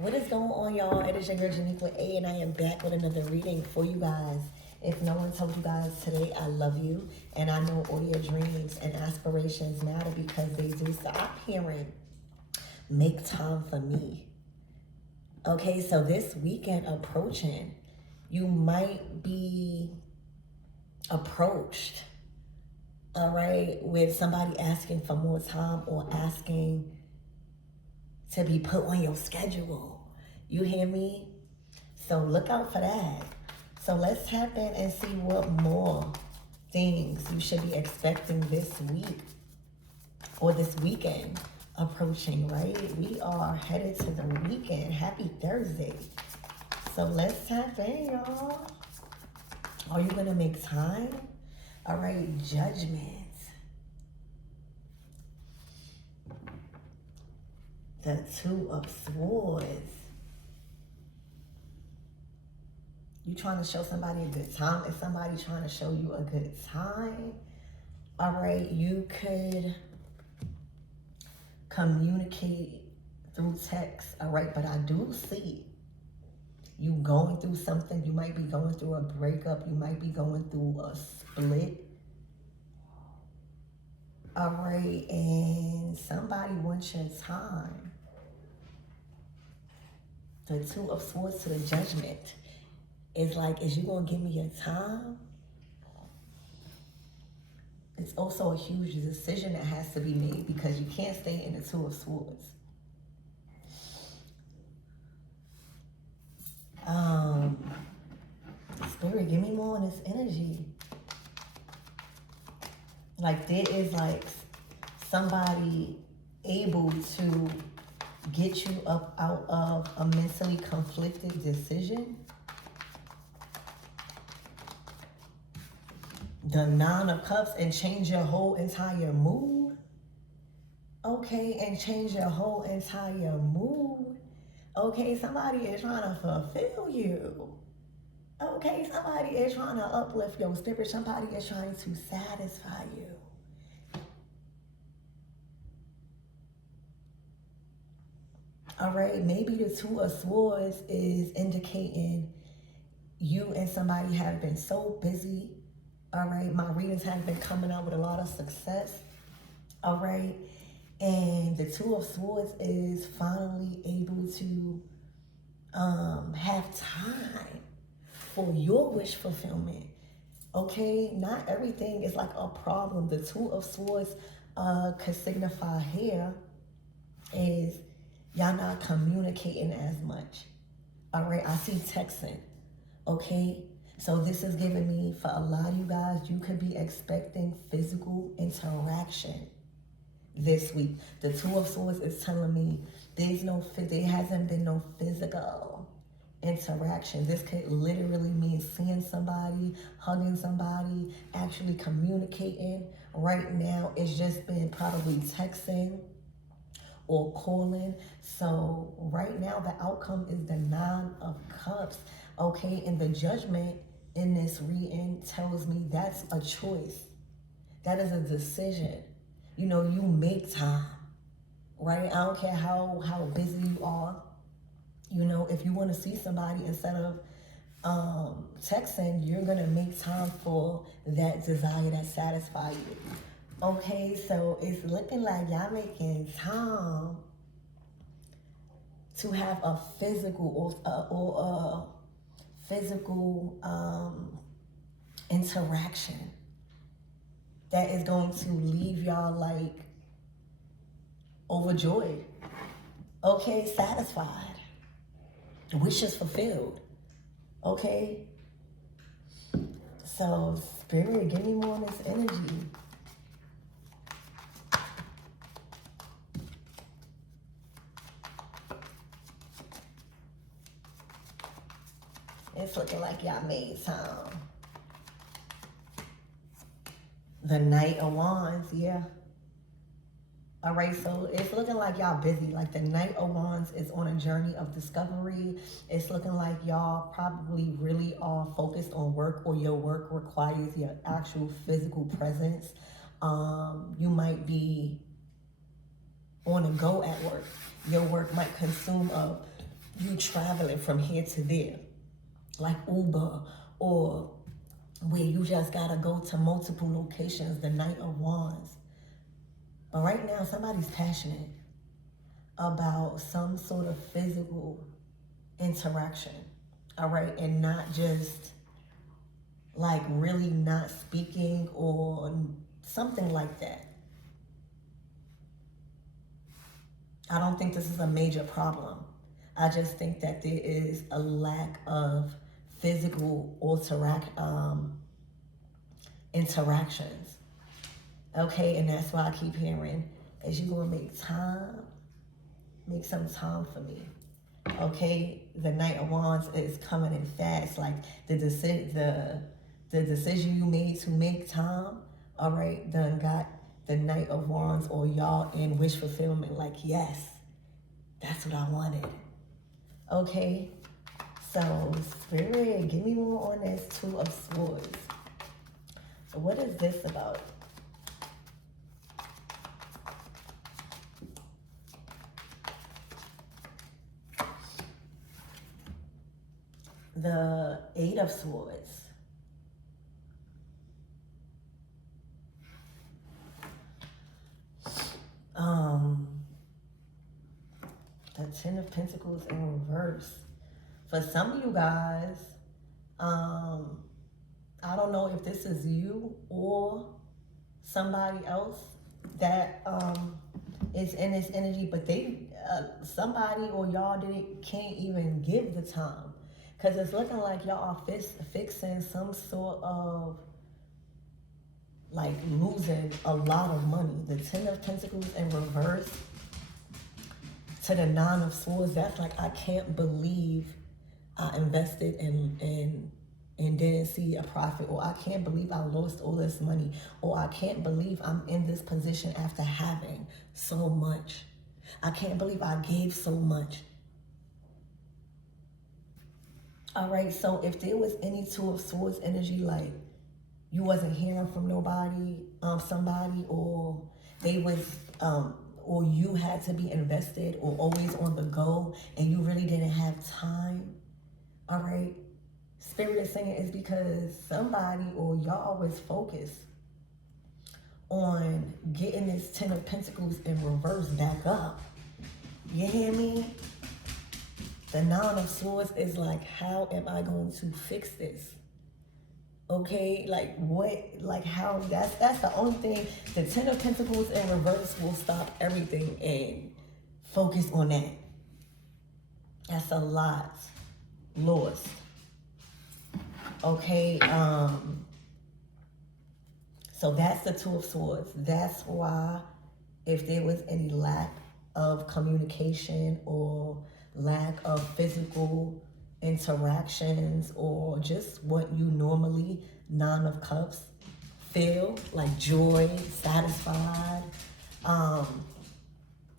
What is going on, y'all? It is your girl Janique with A, and I am back with another reading for you guys. If no one told you guys today, I love you, and I know all your dreams and aspirations matter because they do. Stop hearing, make time for me. Okay, so this weekend approaching, you might be approached, all right, with somebody asking for more time or asking to be put on your schedule. You hear me? So look out for that. So let's tap in and see what more things you should be expecting this week or this weekend approaching, right? We are headed to the weekend. Happy Thursday. So let's tap in, y'all. Are you gonna make time? All right, Judgment. The Two of Swords. You trying to show somebody a good time? Is somebody trying to show you a good time? All right, you could communicate through text, all right? But I do see you going through something. You might be going through a breakup. You might be going through a split. All right, and somebody wants your time. The Two of Swords to the Judgment. It's like, is you gonna give me your time? It's also a huge decision that has to be made because you can't stay in the Two of Swords. Spirit, give me more on this energy. Like there is like somebody able to get you up out of a mentally conflicted decision. The Nine of Cups and change your whole entire mood. Okay, and change your whole entire mood. Okay, somebody is trying to fulfill you. Okay, somebody is trying to uplift your spirit. Somebody is trying to satisfy you. All right, maybe the Two of Swords is indicating you and somebody have been so busy. All right, my readings have been coming out with a lot of success. All right, and the Two of Swords is finally able to have time for your wish fulfillment. Okay, not everything is like a problem. The Two of Swords could signify here is y'all not communicating as much. All right, I see texting. Okay, so this is giving me, for a lot of you guys, you could be expecting physical interaction this week. The Two of Swords is telling me there hasn't been no physical interaction. This could literally mean seeing somebody, hugging somebody, actually communicating. Right now, it's just been probably texting or calling. So right now, the outcome is the Nine of Cups. Okay, and the Judgment in this reading tells me that's a choice. That is a decision. You know, you make time, right? I don't care how busy you are. You know, if you want to see somebody instead of texting, you're going to make time for that desire that satisfies you. Okay, so it's looking like y'all making time to have a physical or a physical interaction that is going to leave y'all like overjoyed. Okay, satisfied. Wishes fulfilled. Okay? So, Spirit, give me more of this energy. It's looking like y'all made time. The Knight of Wands, yeah. All right, so it's looking like y'all busy. Like the Knight of Wands is on a journey of discovery. It's looking like y'all probably really are focused on work, or your work requires your actual physical presence. You might be on a go at work. Your work might consume a you traveling from here to there, like Uber, or where you just gotta go to multiple locations, the Knight of Wands. But right now, somebody's passionate about some sort of physical interaction, all right? And not just like really not speaking or something like that. I don't think this is a major problem. I just think that there is a lack of physical interactions. Okay, and that's why I keep hearing, is you gonna make some time for me. Okay, the Knight of Wands is coming in fast. Like the decision you made to make time, all right, done got the Knight of Wands or y'all in wish fulfillment. Like, yes, that's what I wanted. Okay, so Spirit, give me more on this Two of Swords. So what is this about? The Eight of Swords. The Ten of Pentacles in reverse. For some of you guys, I don't know if this is you or somebody else that is in this energy, but somebody or y'all can't even give the time, because it's looking like y'all are fixing some sort of like losing a lot of money. The Ten of Pentacles in reverse to the Nine of Swords. That's like, I can't believe I invested and didn't see a profit, or I can't believe I lost all this money, or I can't believe I'm in this position after having so much. I can't believe I gave so much. All right, so if there was any Two of Swords energy, like you wasn't hearing from somebody, or they was, or you had to be invested or always on the go and you really didn't have time, all right? Spirit is saying it's because somebody or y'all was focused on getting this Ten of Pentacles in reverse back up. You hear me? The Nine of Swords is like, how am I going to fix this? Okay, like what, like how, that's the only thing. The Ten of Pentacles in reverse will stop everything and focus on that. That's a lot lost. Okay, so that's the Two of Swords. That's why if there was any lack of communication or lack of physical interactions, or just what you normally, Nine of Cups, feel like joy, satisfied,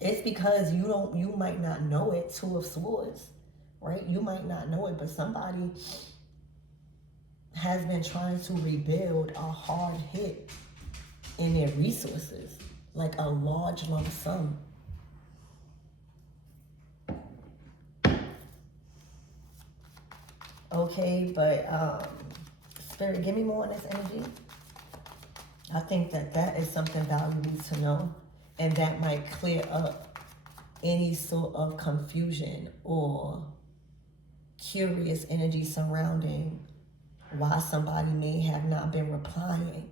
it's because you might not know it. Two of Swords, right? You might not know it, but somebody has been trying to rebuild a hard hit in their resources, like a large lump sum. Okay, but Spirit, give me more on this energy. I think that is something valuable to know, and that might clear up any sort of confusion or curious energy surrounding why somebody may have not been replying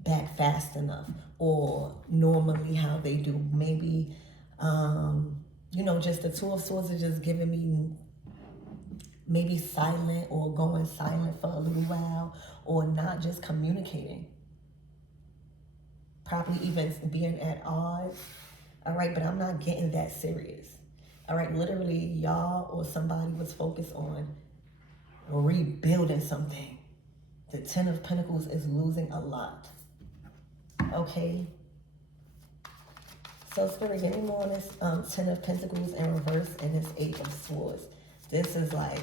back fast enough, or normally how they do. Maybe, just the Two of Swords are just giving me maybe silent or going silent for a little while, or not just communicating. Probably even being at odds. All right, but I'm not getting that serious. All right, literally y'all or somebody was focused on rebuilding something. The Ten of Pentacles is losing a lot. Okay. So Spirit, give me more on this Ten of Pentacles in reverse and this Eight of Swords. This is like,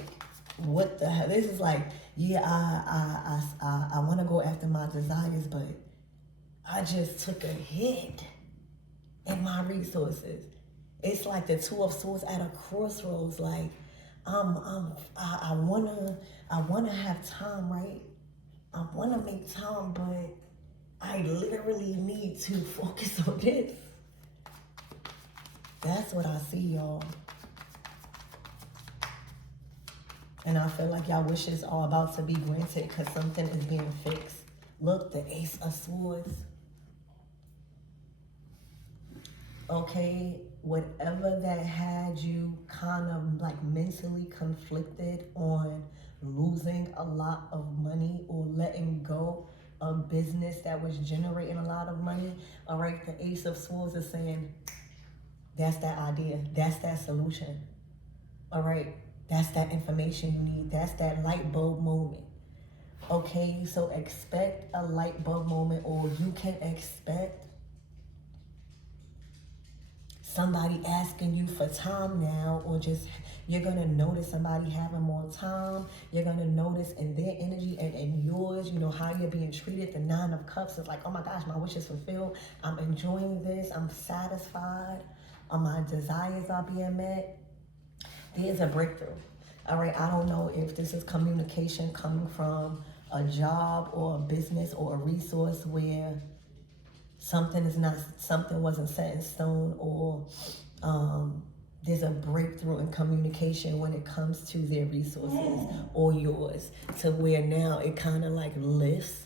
what the hell? This is like, yeah, I want to go after my desires, but I just took a hit in my resources. It's like the Two of Swords at a crossroads. Like, I wanna have time, right? I wanna make time, but I literally need to focus on this. That's what I see, y'all. And I feel like y'all wishes are about to be granted because something is being fixed. Look, the Ace of Swords. Okay, whatever that had you kind of like mentally conflicted on losing a lot of money or letting go of business that was generating a lot of money, all right, the Ace of Swords is saying, that's that idea, that's that solution, all right, that's that information you need, that's that light bulb moment. Okay, so expect a light bulb moment, or you can expect somebody asking you for time now, or just you're gonna notice somebody having more time. You're gonna notice in their energy and in yours, you know, how you're being treated. The Nine of Cups is like, oh my gosh, my wish is fulfilled. I'm enjoying this. I'm satisfied. My desires are being met. There's a breakthrough. All right, I don't know if this is communication coming from a job or a business or a resource where something wasn't set in stone, or there's a breakthrough in communication when it comes to their resources or yours, to where now it kind of like lifts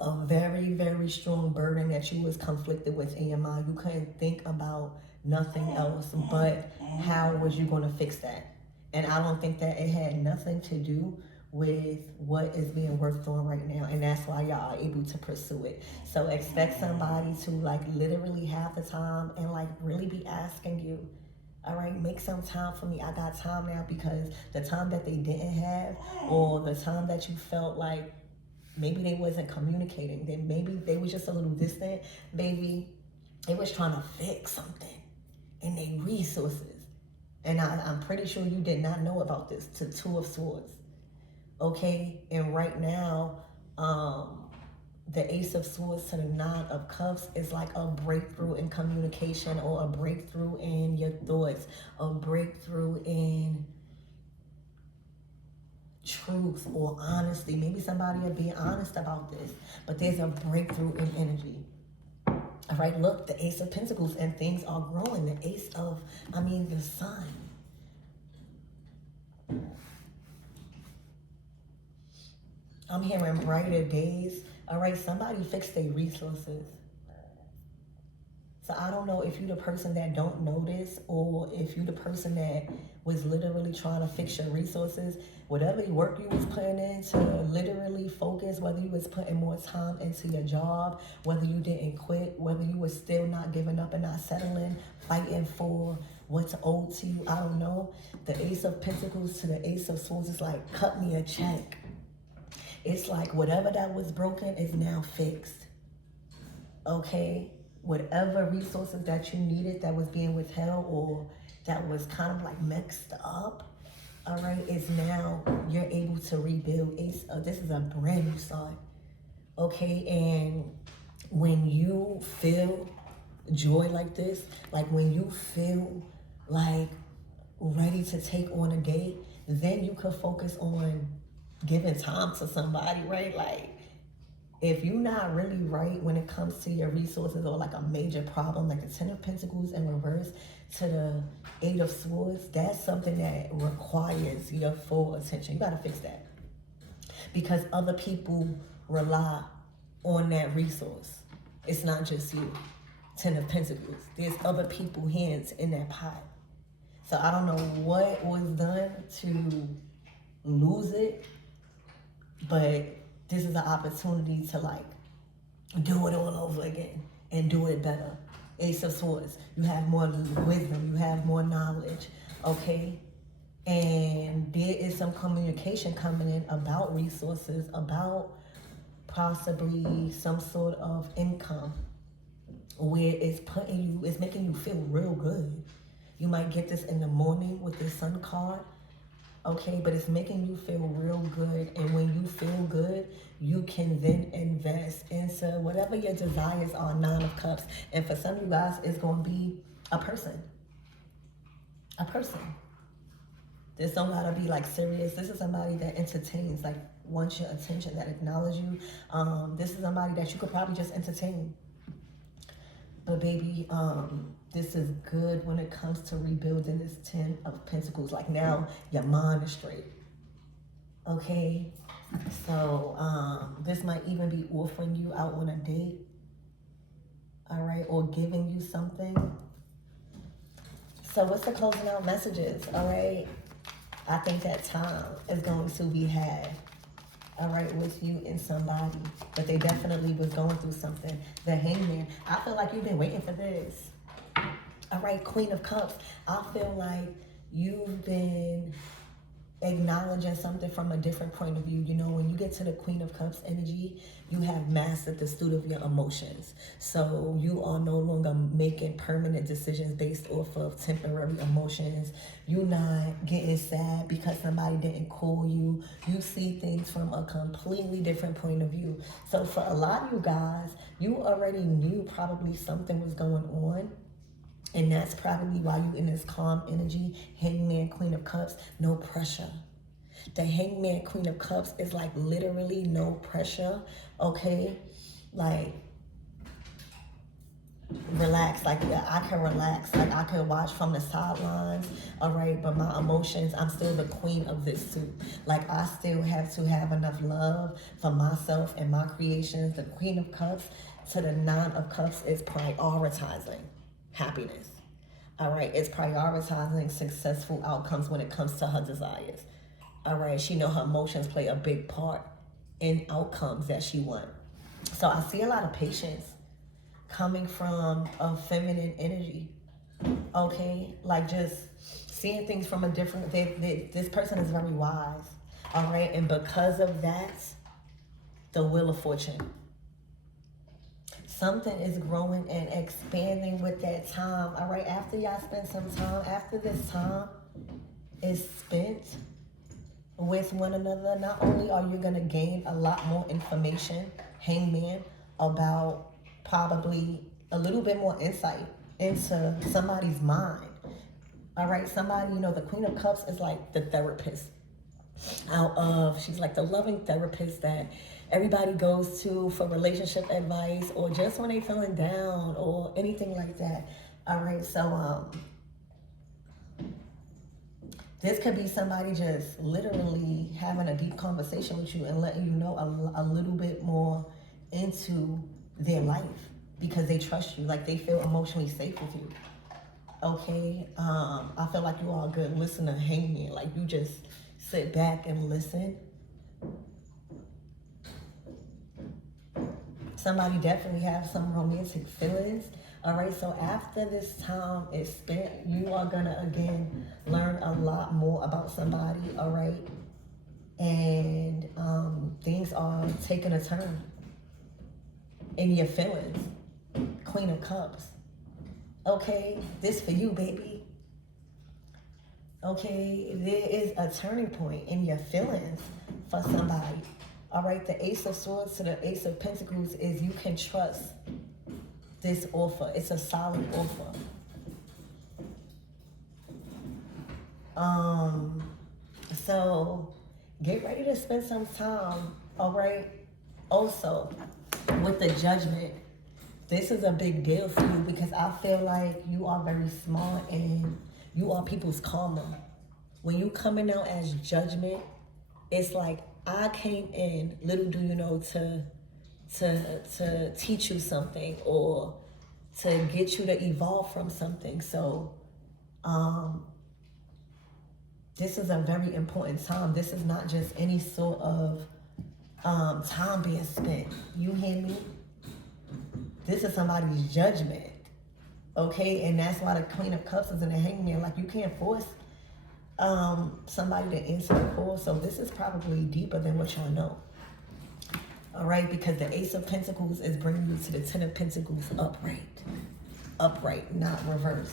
a very, very strong burden that you was conflicted with in your mind. You couldn't think about nothing else but how was you going to fix that. And I don't think that it had nothing to do with what is being worked on right now, and that's why y'all are able to pursue it. So expect somebody to like literally have the time and like really be asking you, all right, make some time for me. I got time now, because the time that they didn't have, or the time that you felt like maybe they wasn't communicating, then maybe they was just a little distant, maybe they was trying to fix something in their resources. And I'm pretty sure you did not know about this, to Two of Swords. Okay, and right now, the Ace of Swords to the Nine of Cups is like a breakthrough in communication, or a breakthrough in your thoughts, a breakthrough in truth or honesty. Maybe somebody are being honest about this, but there's a breakthrough in energy. All right, look, the Ace of Pentacles, and things are growing. The the Sun. I'm hearing brighter days. All right, somebody fix their resources. So I don't know if you're the person that don't notice, or if you're the person that was literally trying to fix your resources. Whatever work you was putting in to literally focus, whether you was putting more time into your job, whether you didn't quit, whether you was still not giving up and not settling, fighting for what's owed to you, I don't know. The Ace of Pentacles to the Ace of Swords is like, cut me a check. It's like whatever that was broken is now fixed. Okay? Whatever resources that you needed that was being withheld, or that was kind of like mixed up, all right, is now you're able to rebuild. This is a brand new start. Okay? And when you feel joy like this, like when you feel like ready to take on a date, then you could focus on giving time to somebody, right? Like, if you're not really right when it comes to your resources, or like a major problem, like the Ten of Pentacles in reverse to the Eight of Swords, that's something that requires your full attention. You got to fix that, because other people rely on that resource. It's not just you. Ten of Pentacles. There's other people's hands in that pot. So I don't know what was done to lose it, but this is an opportunity to like do it all over again and do it better. Ace of Swords, you have more wisdom, you have more knowledge, okay? And there is some communication coming in about resources, about possibly some sort of income, where it's making you feel real good. You might get this in the morning with the Sun card, okay, but it's making you feel real good. And when you feel good, you can then invest into whatever your desires are. Nine of Cups. And for some of you guys, it's going to be a person. A person. This don't gotta be like serious. This is somebody that entertains, like wants your attention, that acknowledge you. This is somebody that you could probably just entertain. But baby, this is good when it comes to rebuilding this 10 of Pentacles. Like now, your mind is straight. Okay? So, this might even be offering you out on a date. All right? Or giving you something. So, what's the closing out messages? All right? I think that time is going to be had. All right, with you and somebody, but they definitely was going through something. The Hangman, I feel like you've been waiting for this. All right, Queen of Cups, I feel like you've been acknowledging something from a different point of view. You know, when you get to the Queen of Cups energy, you have mastered the stude of your emotions. So you are no longer making permanent decisions based off of temporary emotions. You're not getting sad because somebody didn't call you. You see things from a completely different point of view. So for a lot of you guys, you already knew probably something was going on. And that's probably why you in this calm energy. Hangman, Queen of Cups, no pressure. The Hangman, Queen of Cups is like literally no pressure, okay? Like, relax. Like, yeah, I can relax. Like, I can watch from the sidelines, all right? But my emotions, I'm still the queen of this suit. Like, I still have to have enough love for myself and my creations. The Queen of Cups to the Nine of Cups is prioritizing happiness. All right, it's prioritizing successful outcomes when it comes to her desires. All right, she know her emotions play a big part in outcomes that she wants. So I see a lot of patience coming from a feminine energy. Okay, like just seeing things from a different. This person is very wise. All right, and because of that, the Wheel of Fortune. Something is growing and expanding with that time. All right, after y'all spend some time, after this time is spent with one another, not only are you going to gain a lot more information, Hangman, about probably a little bit more insight into somebody's mind. All right, somebody, you know, the Queen of Cups is like the therapist. She's like the loving therapist that everybody goes to for relationship advice or just when they feeling down or anything like that. All right, so this could be somebody just literally having a deep conversation with you and letting you know a little bit more into their life because they trust you, like they feel emotionally safe with you. Okay, I feel like you are a good listener, Hangman. Like you just sit back and listen. Somebody definitely have some romantic feelings. All right, so after this time is spent, you are gonna again learn a lot more about somebody, all right? And things are taking a turn in your feelings. Queen of Cups. Okay, this for you, baby. Okay, there is a turning point in your feelings for somebody. All right, the Ace of Swords to the Ace of Pentacles is you can trust this offer. It's a solid offer. So get ready to spend some time, all right? Also, with the Judgment, this is a big deal for you because I feel like you are very smart and you are people's karma. When you coming out as Judgment, it's like I came in, little do you know, to teach you something or to get you to evolve from something. So this is a very important time. This is not just any sort of time being spent. You hear me? This is somebody's judgment. Okay, and that's why the Queen of Cups is in the Hangman. Like you can't force somebody to answer the call. So this is probably deeper than what y'all know. All right, because the Ace of Pentacles is bringing you to the Ten of Pentacles upright. Upright, not reverse.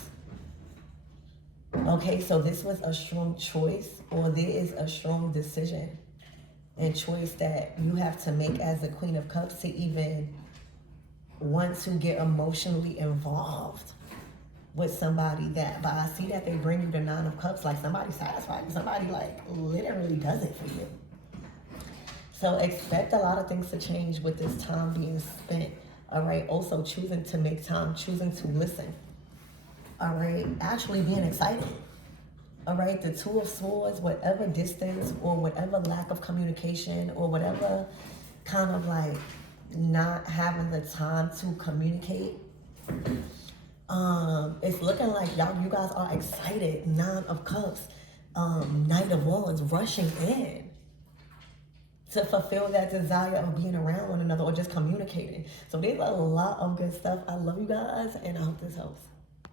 Okay, so this was a strong choice, or there is a strong decision and choice that you have to make as the Queen of Cups to even want to get emotionally involved. with somebody that, but I see that they bring you the Nine of Cups, like somebody satisfied you, somebody like literally does it for you. So expect a lot of things to change with this time being spent. All right. Also choosing to make time, choosing to listen. All right. Actually being excited. All right. The Two of Swords, whatever distance or whatever lack of communication or whatever kind of like not having the time to communicate. It's looking like you guys are excited. Nine of Cups, Knight of Wands, rushing in to fulfill that desire of being around one another or just communicating. So there's a lot of good stuff. I love you guys, and I hope this helps.